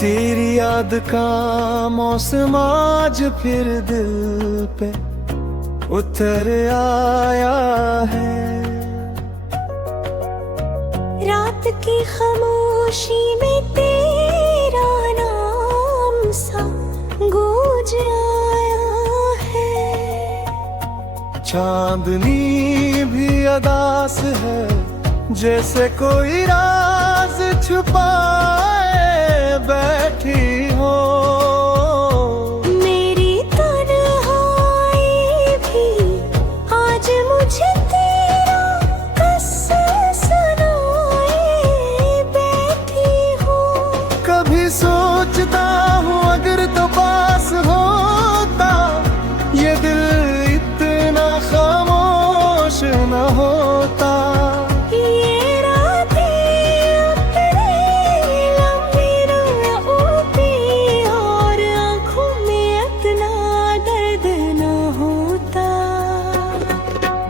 तेरी याद का मौसम आज फिर दिल पे उतर आया है। रात की खामोशी में तेरा नाम सा गूंज आया है। चांदनी भी अदास है, जैसे कोई राज छुपाए बैठी हो। मेरी तन्हाई भी आज मुझे तेरा किस्सा सुनाए बैठी हो। कभी सोचता हूँ अगर तो पास होता, ये दिल इतना खामोश न होता।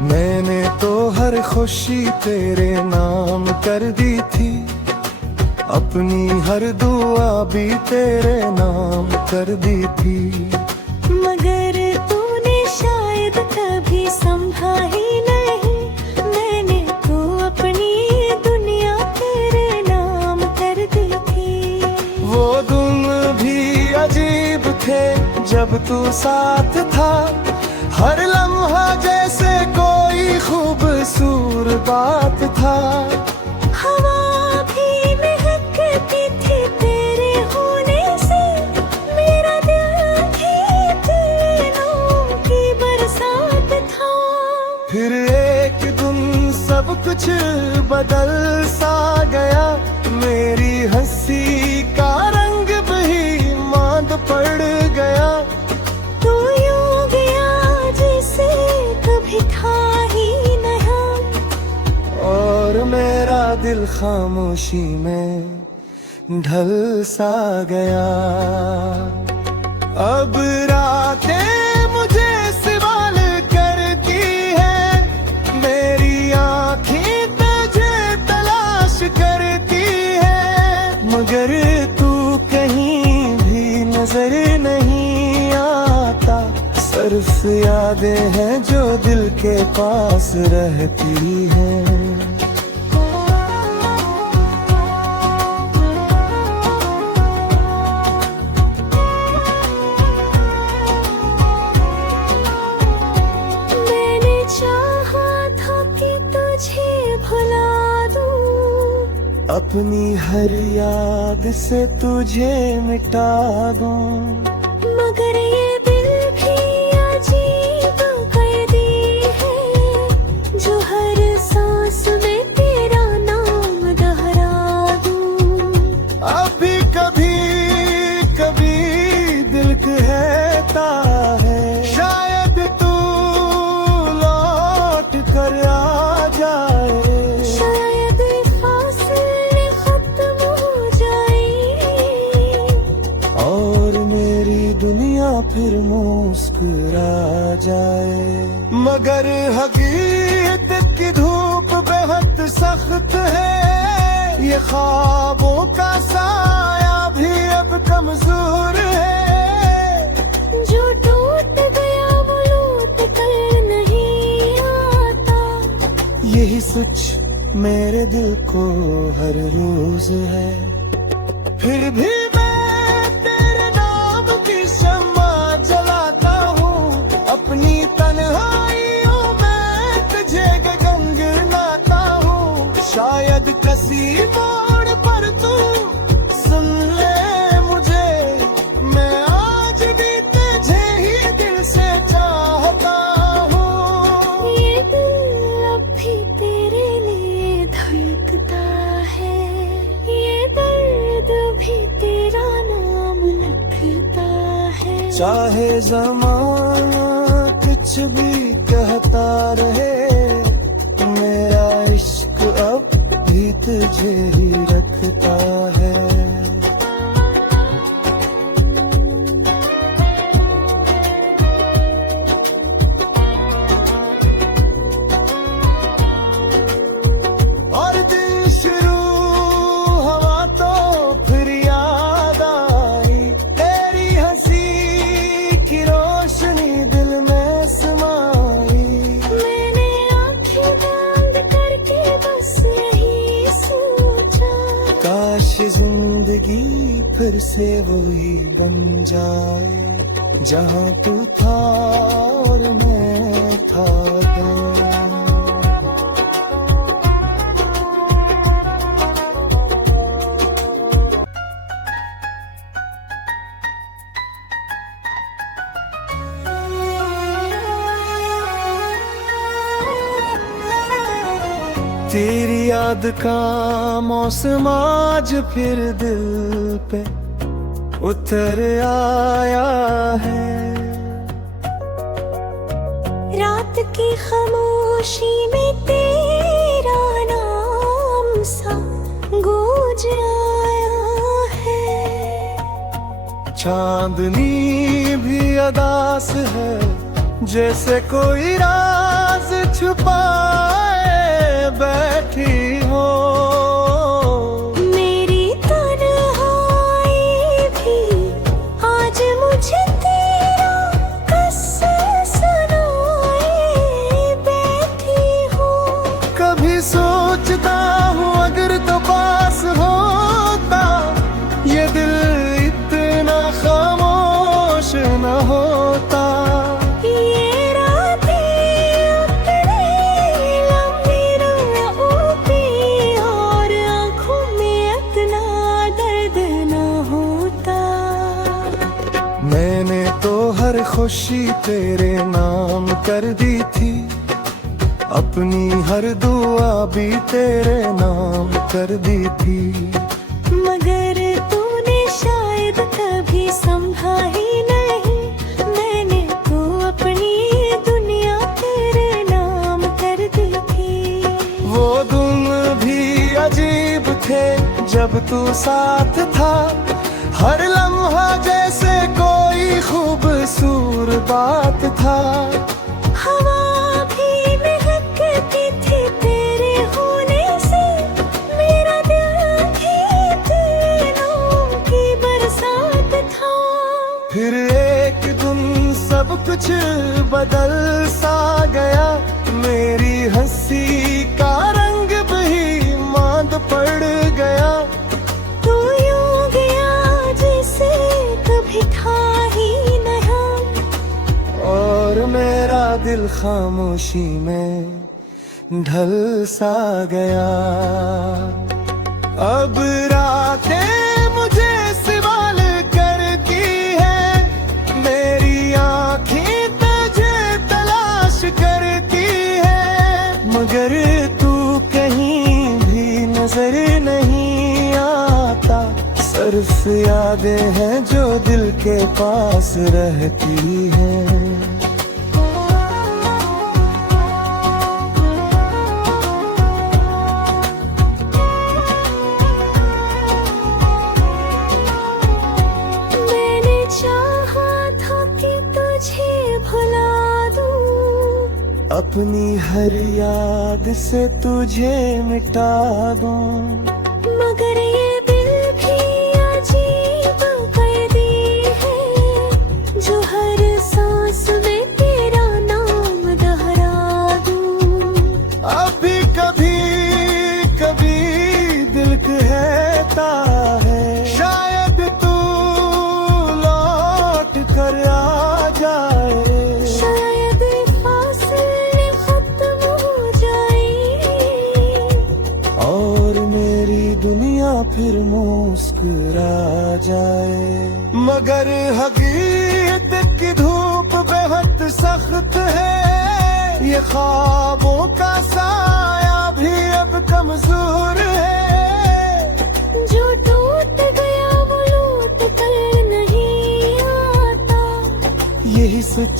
मैंने तो हर खुशी तेरे नाम कर दी थी, अपनी हर दुआ भी तेरे नाम कर दी थी। मगर तूने शायद कभी समझा ही नहीं, मैंने तो अपनी दुनिया तेरे नाम कर दी थी। वो दिन भी अजीब थे जब तू साथ था, हर लम्हा जैसे कोई खूबसूरत बात था। हवा भी महकती थी तेरे होने से, मेरा दिल भी दिलों की बरसात था। फिर एक दिन सब कुछ बदल सा गया, मेरी हंसी का रंग भी मांद पड़ गया। तू यूं गया जैसे कभी था ही नहीं, और मेरा दिल खामोशी में ढल सा गया। अब रातें मुझे सवाल करती है, मेरी आँखें तुझे तलाश करती है। मगर तू कहीं भी नजर नहीं आता, सिर्फ यादें हैं जो दिल के पास रहती हैं। मैंने चाहा था कि तुझे भुला दूं, अपनी हर याद से तुझे मिटा दूं। मगर ये दिल भी अजीब कैदी है, जो हर सांस में तेरा नाम दोहरा दूं। अभी कभी कभी दिल कहता है, शायद तू लौट कर आ जाए। शायद फासले खत्म हो जाए, और मेरी दुनिया फिर मुस्कुरा जाए। मगर हकीकत की धूप बेहद सख्त है, ये ख्वाबों का साया भी अब कमजोर है। जो टूट गया वो लौट कर नहीं आता। यही सच मेरे दिल को हर रोज है। फिर भी मैं तेरे नाम की शम्मा जलाता हूँ, अपनी तन्हाइयों में तुझे गंगनाता हूँ। शायद किसी मोड़ पर तू सुन ले मुझे, मैं आज भी तुझे ही दिल से चाहता हूँ। ये दिल अब भी तेरे लिए धड़कता है, ये दर्द भी तेरा नाम लिखता है। चाहे ज़माना कुछ भी कहता रहे, मेरा इश्क अब भी तुझे ही रखता है। और दिन शुरू हवा तो फिर याद फिर से वही बन जाए जहाँ तू था और मैं था तो। तेरी याद का मौसम आज फिर दिल पे उतर आया है। रात की खामोशी में तेरा नाम सा गूंज आया है। चांदनी भी अदास है जैसे कोई राज छुपाए बैठी हो। मेरी तन्हाई भी आज मुझे तेरा किस्सा सुनाए बैठी हो। कभी सोचता हूँ अगर तो पास होता ये दिल इतना खामोश न होता। मैंने तो हर खुशी तेरे नाम कर दी थी, अपनी हर दुआ भी तेरे नाम कर दी थी। मगर तूने शायद कभी समझा ही नहीं, मैंने तो अपनी दुनिया तेरे नाम कर दी थी। वो दिन भी अजीब थे जब तू साथ था, हर लम्हा जैसे कोई खूबसूरत बात था। हवा भी महकती थी तेरे होने से, मेरा दिल भी तेरे नाम की बरसात था। फिर एक दिन सब कुछ बदल सा गया, मेरी हंसी का रंग भी मांद पड़ गया। तू यूं गया जैसे कभी था ही नहीं, और मेरा दिल खामोशी में ढल सा गया। अब रातें मुझे सवाल करती है, मेरी आँखें तुझे तलाश करती है। मगर तू कहीं भी नजर नहीं आता, सिर्फ यादें हैं जो दिल के पास रहती हैं। मैंने चाहा था कि तुझे भुला दूं, अपनी हर याद से तुझे मिटा दूं। मगर ये दिल भी अजीब कैदी है, जो हर सांस में तेरा नाम दोहरा दूं। अभी कभी कभी दिल कहता है, शायद तू लौट कर आ जाए। शायद फासले खत्म हो जाए, और मेरी दुनिया फिर मुस्कुरा जाए। मगर हकीकत की धूप बेहद सख्त है, ये ख्वाबों का साया भी अब कमजोर है। जो टूट गया वो लौट कर नहीं आता। यही सच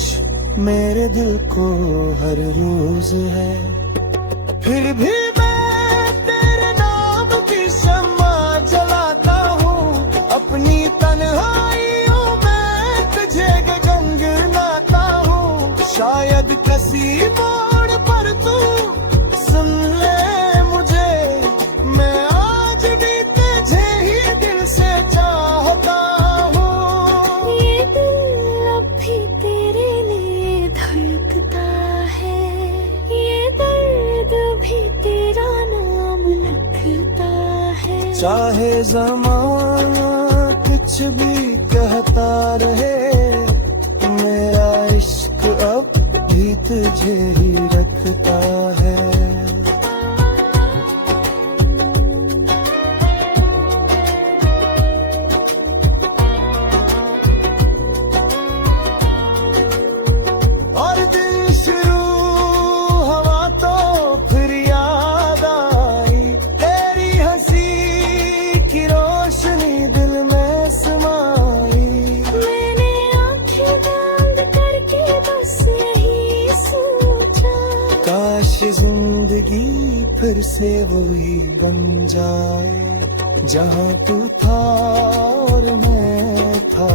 मेरे दिल को हर रोज है। फिर भी मैं तेरे नाम की शम्मा जलाता हूँ, अपनी तन्हाइयों में तुझे गंगनाता हूँ। शायद किसी मोड़ पर तू सुन ले मुझे, मैं आज भी तुझे ही दिल से चाहता हूँ। ये दिल अब भी तेरे लिए धड़कता है, ये दर्द भी तेरा नाम लिखता है। चाहे ज़माना कुछ भी कहता रहे, मेरा इश्क अब भी तुझे ही रखता है। और दिन शुरू हवा तो फिर याद आई, तेरी हंसी की रोशनी दिल में समाई। मैंने आंखें बंद करके बस यही सोचा, काश जिंदगी फिर से वही बन जाए, जहाँ तू था और मैं था।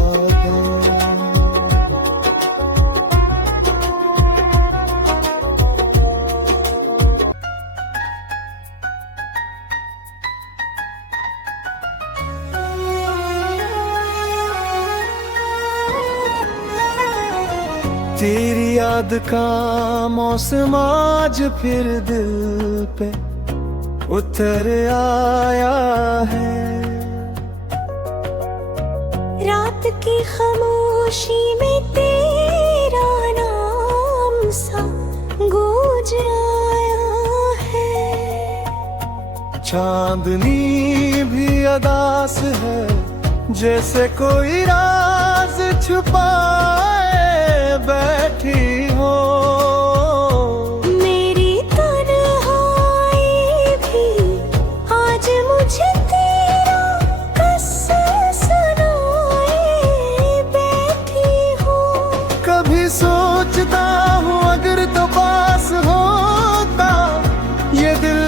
तेरी याद का मौसम आज फिर दिल पे उतर आया है। रात की खामोशी में तेरा नाम सा गूंज आया है। चांदनी भी अदास है, जैसे कोई राज छुपाए बैठी हो। मेरी तन्हाई भी आज मुझे तेरा किस्सा सुनाए बैठी हो। कभी सोचता हूँ अगर तो पास होता, ये दिल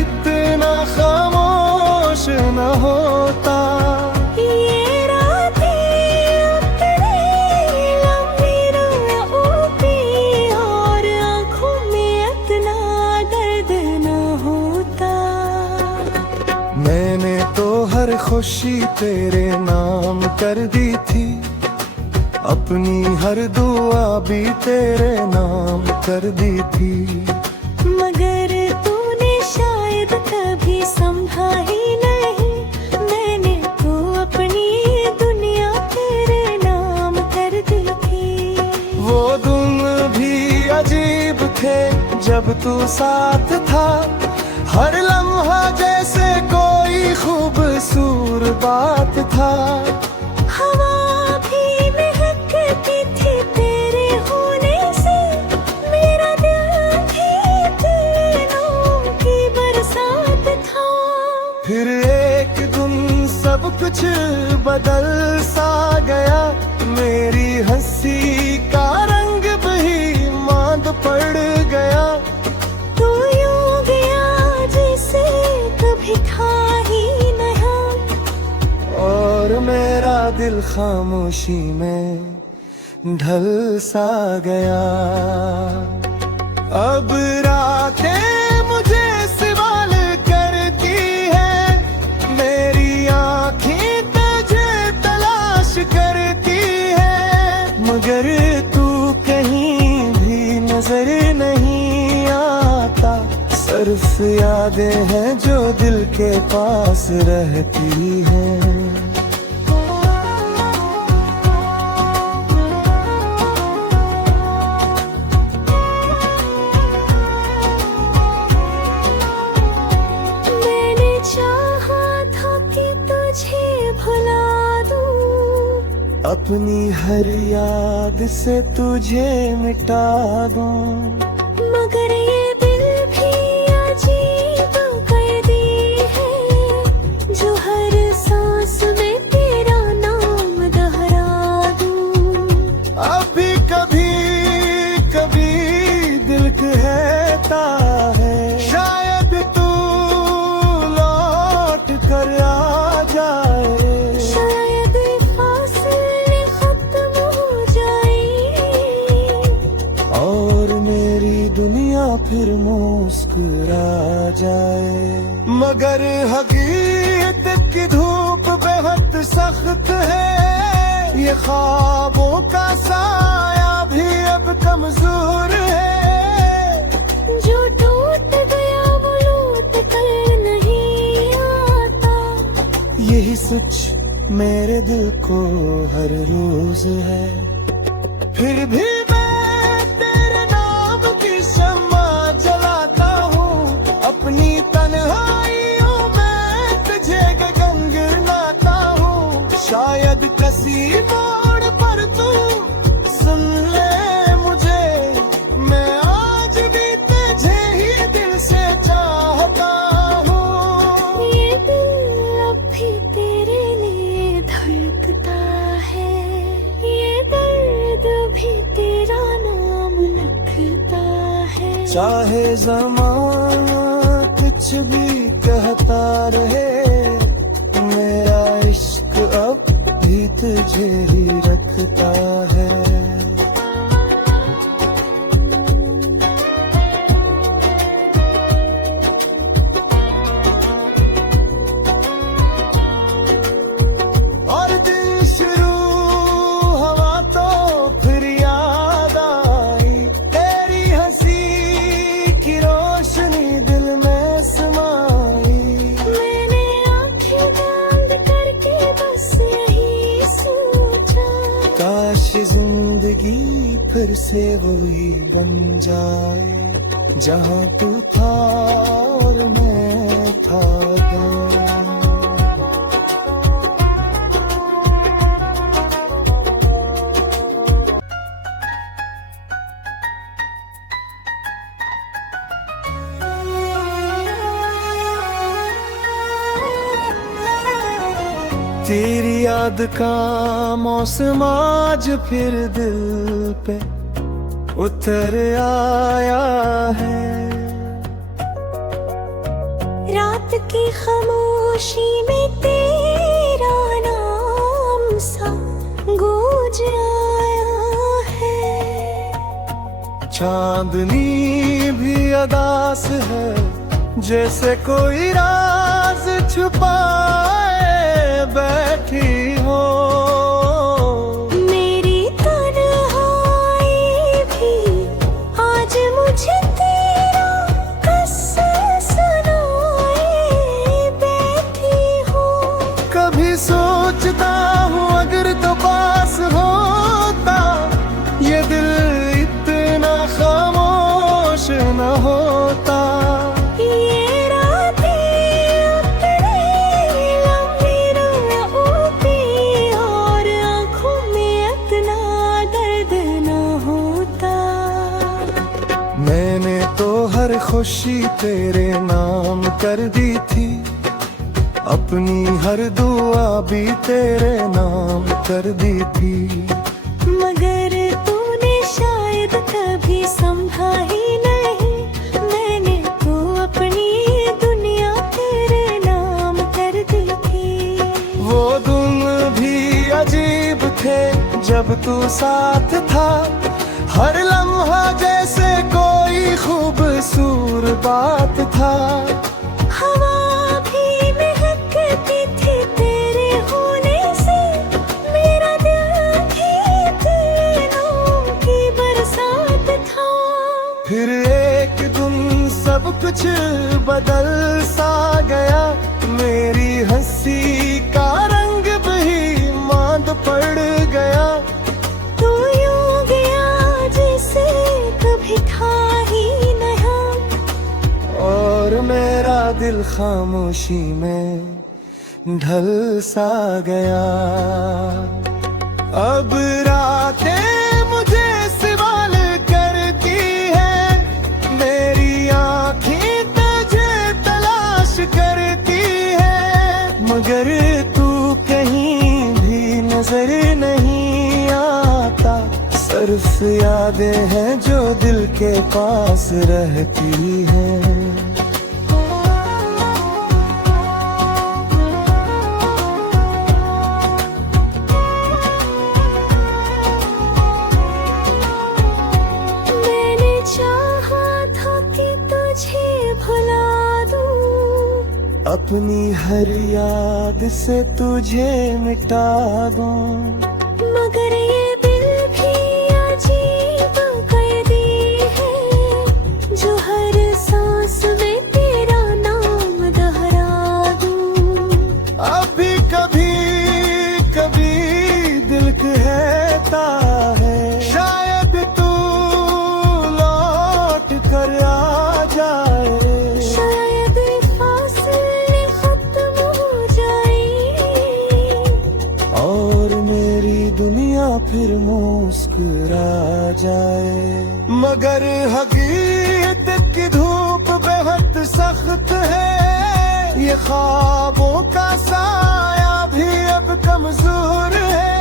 इतना खामोश न होता। मैंने तो हर खुशी तेरे नाम कर दी थी, अपनी हर दुआ भी तेरे नाम कर दी थी। मगर तूने शायद कभी समझा ही नहीं, मैंने तो अपनी दुनिया तेरे नाम कर दी थी। वो दिन भी अजीब थे जब तू साथ था, हर लम्हा जैसे कोई खूबसूरत बात था। हवा भी महकती थी तेरे होने से, मेरा दिल भी तेरे नाम की बरसात था। फिर एक दिन सब कुछ बदल सा गया, मेरी हंसी का रंग भी मांद पड़ गया। तू यूं गया जैसे कभी था ही नहीं, और मेरा दिल खामोशी में ढल सा गया। अब रातें मुझे सवाल करती है, मेरी आँखें तुझे तलाश करती है। मगर तू कहीं भी नजर नहीं आता, सिर्फ यादें हैं जो दिल के पास रहती हैं। मैंने चाहा था कि तुझे भुला दूं, अपनी हर याद से तुझे मिटा दूं। मगर ये दिल भी अजीब कैदी है, जो हर सांस में तेरा नाम दोहरा दूं। अभी कभी कभी दिल कहता है, शायद तू लौट कर आ जाए। शायद फासले खत्म हो जाए, और मेरी दुनिया फिर मुस्कुरा जाए। मगर हकीकत की धूप बेहद सख्त है, ये ख्वाबों का साया भी अब कमजोर है। जो टूट गया वो लौट कर नहीं आता। यही सच मेरे दिल को हर रोज है। फिर भी मैं तेरे नाम की शम्मा जलाता हूँ, अपनी तन्हाइयों में तुझे गंगनाता हूँ। शायद किसी मोड़ पर तू सुन ले मुझे, मैं आज भी तुझे ही दिल से चाहता हूँ। ये दिल अब भी तेरे लिए धड़कता है, ये दर्द भी तेरा नाम लिखता है। चाहे ज़माना कुछ भी कहता रहे, मेरा इश्क अब भी तुझे ही रखता है। और दिन शुरू हवा तो फिर याद आई, तेरी हंसी की रोशनी दिल में समाई। मैंने आंखें बंद करके बस यही सोचा, काश जिंदगी फिर से वही बन जाए, जहाँ तू था और मैं था। तेरी याद का मौसम आज फिर दिल पे उतर आया है। रात की खामोशी में तेरा नाम सा गूंज आया है। चांदनी भी अदास है, जैसे कोई राज छुपाए बैठी हो। मेरी तन्हाई भी आज मुझे तेरा किस्सा सुनाए बैठी हो। कभी सोचता हूँ अगर तो पास होता, ये दिल इतना खामोश न होता। ये रातें अपनी लंबी होती और आँखों में इतना दर्द न होता। मैंने तो हर खुशी तेरे नाम कर दी थी, अपनी हर दुआ भी तेरे नाम कर दी थी। मगर तूने शायद कभी समझा ही नहीं, मैंने तो अपनी दुनिया तेरे नाम कर दी थी। वो दिन भी अजीब थे जब तू साथ था, हर लम्हा जैसे कोई खूबसूरत बात था। हवा भी महकती थी तेरे होने से, मेरा दिल भी तेरे नाम की बरसात था। फिर एक दिन सब कुछ बदल सा गया, मेरी हंसी का रंग भी मांद पड़ गया। तू यूं गया जैसे कभी था ही नहीं, और मेरा दिल खामोशी में ढल सा गया। अब रातें मुझे सवाल करती है, मेरी आँखें तुझे तलाश करती है। मगर तू कहीं भी नजर नहीं आता, सिर्फ यादें हैं जो दिल के पास रहती हैं। मैंने चाहा था कि तुझे भुला दूं, अपनी हर याद से तुझे मिटा दूं। मगर ये दिल भी अजीब कैदी है, जो हर सांस में तेरा नाम दोहरा दूं। अभी कभी ठुकरा जाए। मगर हकीकत की धूप बेहद सख्त है, ये ख्वाबों का साया भी अब कमजोर है।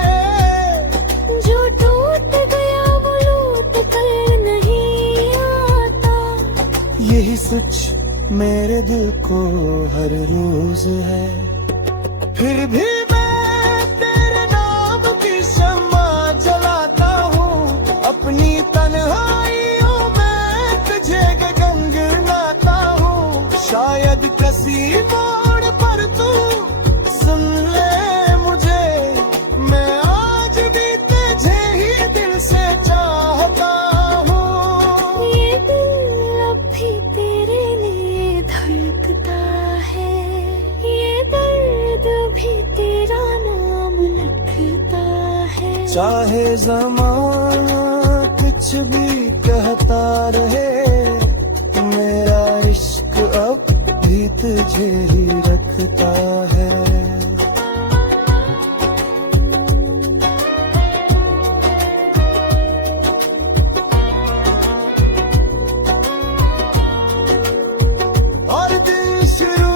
जो टूट गया वो लौट कर नहीं आता, यही सच मेरे दिल को हर रोज है। फिर भी मैं तेरे नाम की शम्मा जलाता हूँ, अपनी तन्हाइयों में तुझे गंगनाता हूँ। शायद किसी मोड़ पर तू सुन ले मुझे, मैं आज भी तुझे ही दिल से चाहता हूँ। ये दिल अब भी तेरे लिए धड़कता है, ये दर्द भी तेरा नाम लिखता है। चाहे जमाना कुछ भी कहता रहे, मेरा इश्क अब भी तुझे ही रखता है। और दिन शुरू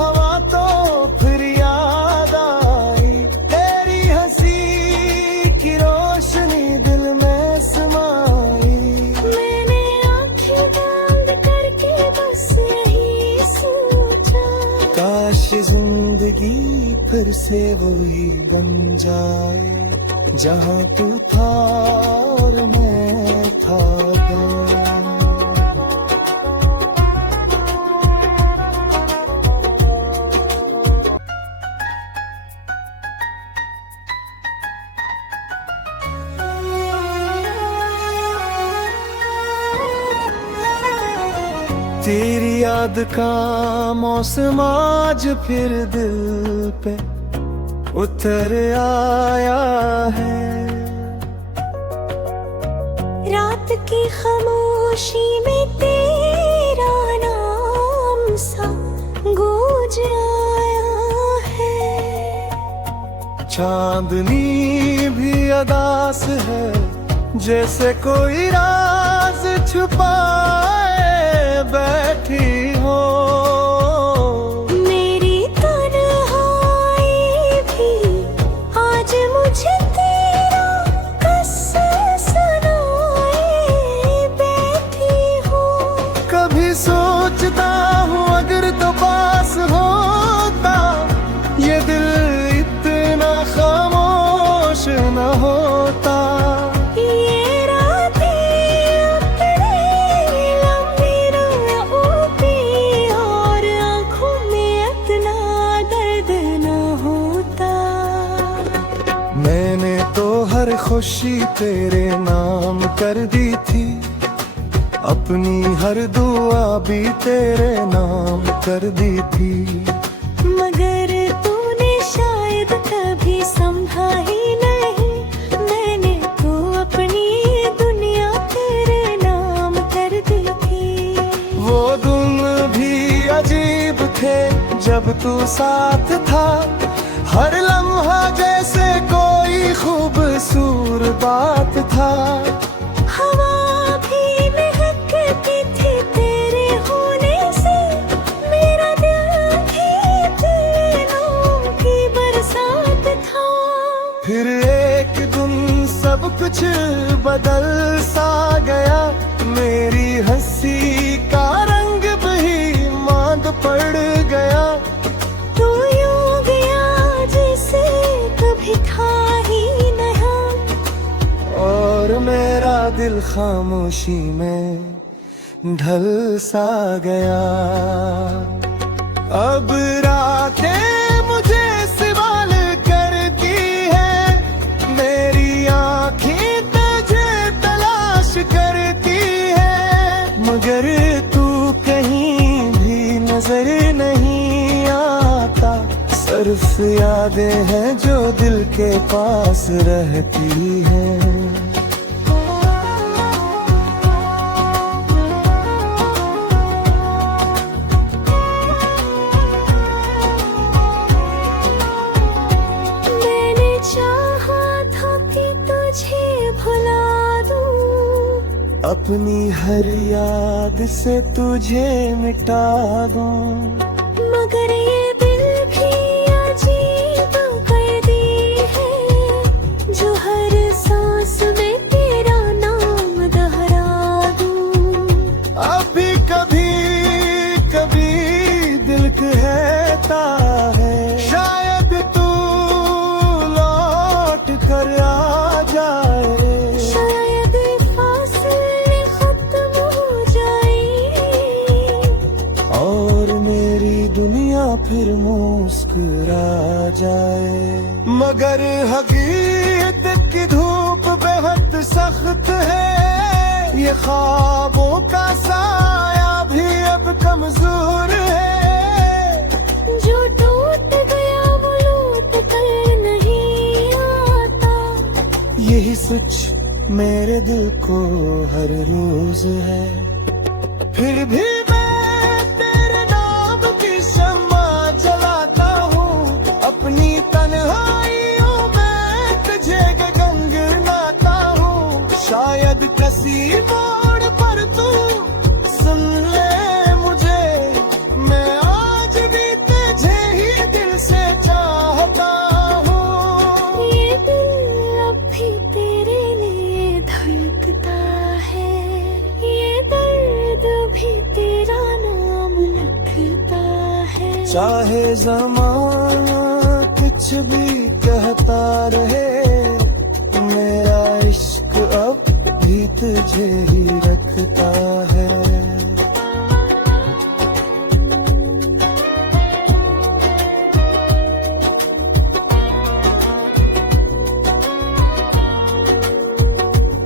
हवा तो फिर याद आई, तेरी हंसी की रोशनी दिल में समाई। मैंने आंखें बंद करके बस यही सोचा, काश जिंदगी फिर से वही बन जाए, जहाँ तू था और मैं था गया। तेरी याद का मौसम आज फिर दिल पे उतर आया है। रात की खामोशी में तेरा नाम सा गूंज आया है। चांदनी भी अदास है, जैसे कोई राज छुपाए बैठी हो। मेरी तन्हाई भी आज मुझे तेरा किस्सा सुनाए बैठी हो। कभी सोचता हूँ अगर तो पास होता, ये दिल इतना खामोश न होता। ये रातें अपने लंबी रोती और आँखों में इतना दर्द न होता। मैंने तो हर खुशी तेरे नाम कर दी थी, अपनी हर दुआ भी तेरे नाम कर दी थी। मगर तूने शायद कभी समझा ही नहीं, मैंने तो अपनी दुनिया तेरे नाम कर दी थी। वो दिन भी अजीब थे जब तू साथ था, हर लम्हा जैसे कोई खूबसूरत बात था। हवा भी महकती थी तेरे होने से, मेरा दिल भी दिलों की बरसात था। फिर एक दिन सब कुछ बदल सा गया, मेरी हंसी का रंग भी मांद पड़ गया। तू यूं गया जैसे कभी था ही नहीं, और मेरा दिल खामोशी में ढल सा गया। अब रातें मुझे सवाल करती है, मेरी आँखें तुझे तलाश करती है। मगर तू कहीं भी नजर नहीं आता, सिर्फ यादें हैं जो दिल के पास रहती हैं। मैंने चाहा था कि तुझे अपनी हर याद से तुझे मिटा दूं, मगर ये दिल भी अजीब कैदी है, जो हर सांस में तेरा नाम दोहरा दूं। अभी कभी कभी दिल कहता है शायद तू लौट कर आ जाए, शायद फासले खत्म हो जाए और मेरी दुनिया फिर मुस्कुरा जाए। मगर हकीकत की धूप बेहद सख्त है, ये ख्वाबों का साया भी अब कमजोर है, जो टूट गया वो लौट कर नहीं आता। यही सच मेरे दिल को हर रोज है। फिर भी मैं तेरे नाम की शम्मा जलाता हूँ, अपनी तन्हाइयों में तुझे गंगनाता हूँ। शायद किसी मोड़ पर तू सुन ले मुझे, मैं आज भी तुझे ही दिल से चाहता हूँ। ये दिल अब भी तेरे लिए धड़कता है, ये दर्द भी तेरा नाम लिखता है। चाहे ज़माना कुछ भी कहता रहे, मेरा इश्क अब भी तुझे ही रखता है।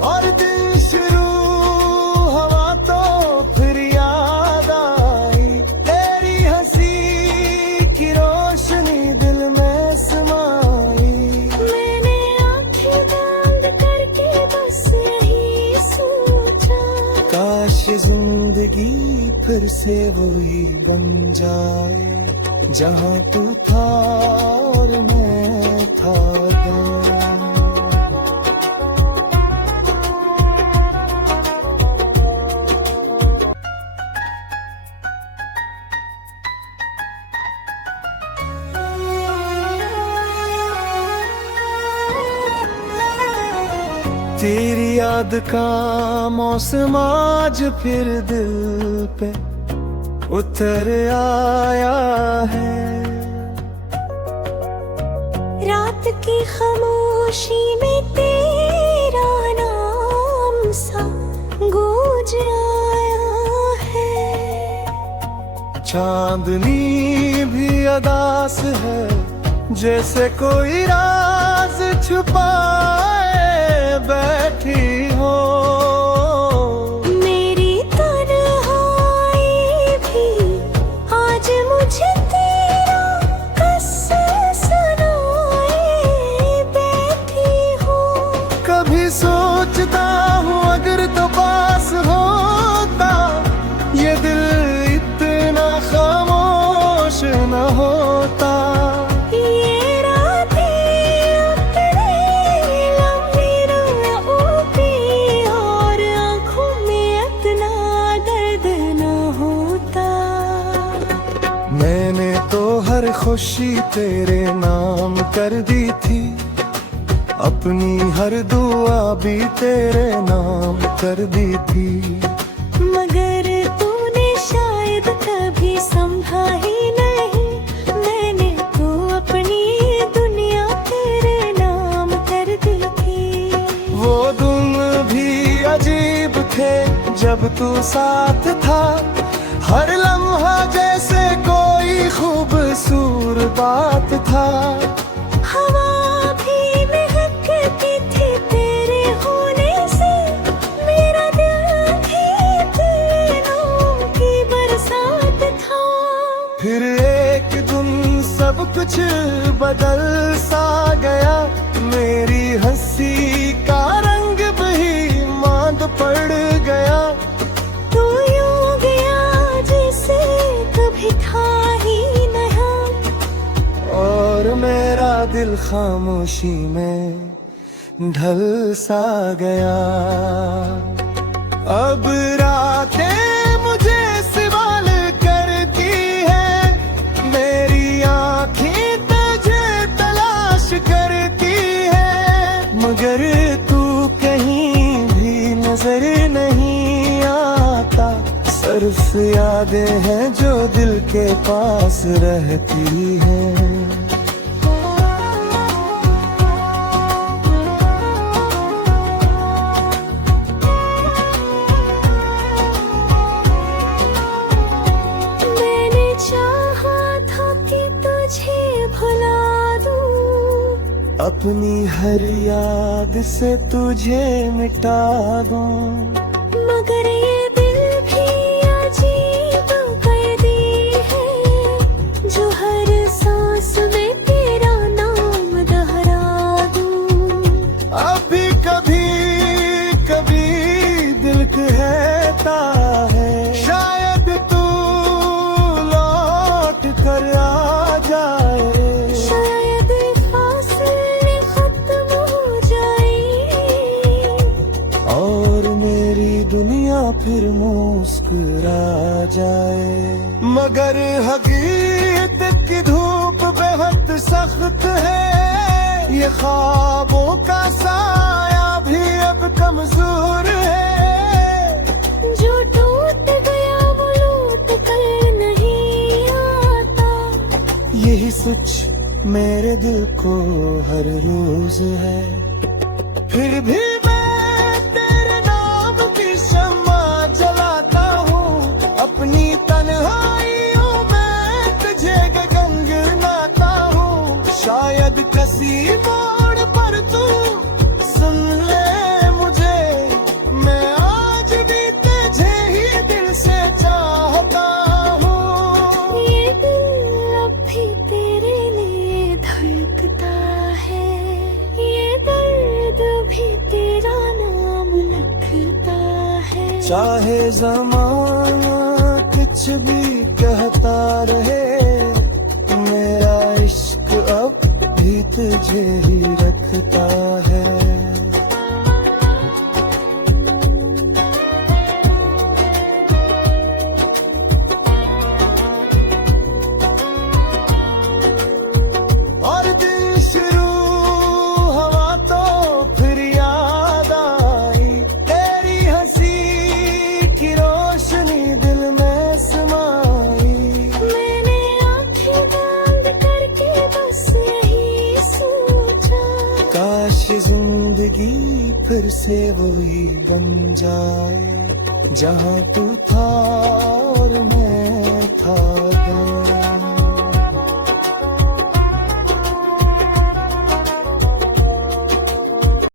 और दिन शुरू हुआ तो फिर याद आई, तेरी हंसी की रोशनी दिल में समाई। मैंने आंखें बंद करके बस यही सोचा, काश जिंदगी फिर से वही बन जाए, जहाँ तू था और मैं था गया। तेरी याद का मौसम आज फिर दिल पे उतर आया है। रात की खामोशी में तेरा नाम सा गूंज आया है। चांदनी भी अदास है, जैसे कोई राज छुपाए बैठी हो। मेरी तन्हाई भी आज मुझे तेरा किस्सा सुनाए बैठी हो। कभी सोचता हूँ अगर तो पास होता, ये दिल इतना खामोश न होता। ये रातें अपने लम्बी रूपी और आँखों में इतना दर्द न होता। मैंने तो हर खुशी तेरे नाम कर दी थी, अपनी हर दुआ भी तेरे नाम कर दी थी। मगर तूने शायद कभी समझा ही नहीं, मैंने तो अपनी दुनिया तेरे नाम कर दी थी। वो दिन भी अजीब थे जब तू साथ था, हर लम्हा जैसे कोई खूबसूरत बात था। हवा भी महकती थी तेरे होने से, मेरा दिल भी दिलों की बरसात था। फिर एक दिन सब कुछ बदल सा गया, मेरी हंसी का रंग भी मांद पड़ गया। तू यूं गया जैसे कभी था ही नहीं, और मेरा दिल खामोशी में ढल सा गया। अब रातें मुझे सवाल करती है, मेरी आँखें तुझे तलाश करती है, मगर तू कहीं भी नजर नहीं आता। सिर्फ यादें हैं जो दिल के पास रहती हैं। भुला दूं, अपनी हर याद से तुझे मिटा दूं, मगर ये दिल भी अजीब कैदी है, जो हर सांस में तेरा नाम दोहरा दूं। अभी कभी कभी दिल कहता है, शायद तू लौट कर आ जाए, शायद फासले खत्म हो जाए, और मेरी दुनिया फिर मुस्कुरा जाए। मगर हकीकत की धूप बेहद सख्त है, ये ख्वाबों का साया भी अब कमजोर है, जो टूट गया वो लौट कर नहीं आता। यही सच मेरे दिल को हर रोज है। फिर भी मैं तेरे नाम की शम्मा जलाता हूँ, अपनी तन्हाइयों में तुझे गंगनाता हूँ। शायद किसी मोड़ पर तू सुन ले मुझे, मैं आज भी तुझे ही दिल से चाहता हूँ। ये दिल अब भी तेरे लिए धड़कता है, ये दर्द भी तेरा नाम लिखता है। चाहे ज़माना कुछ भी कहता रहे, मेरा इश्क अब भी तुझे ही रखता है। और दिन शुरू हवा तो फिर याद आई, तेरी हंसी की रोशनी दिल में समाई। मैंने आंखें बंद करके बस यही सोचा, काश जिंदगी फिर से वही बन जाए, जहाँ तू था और मैं था।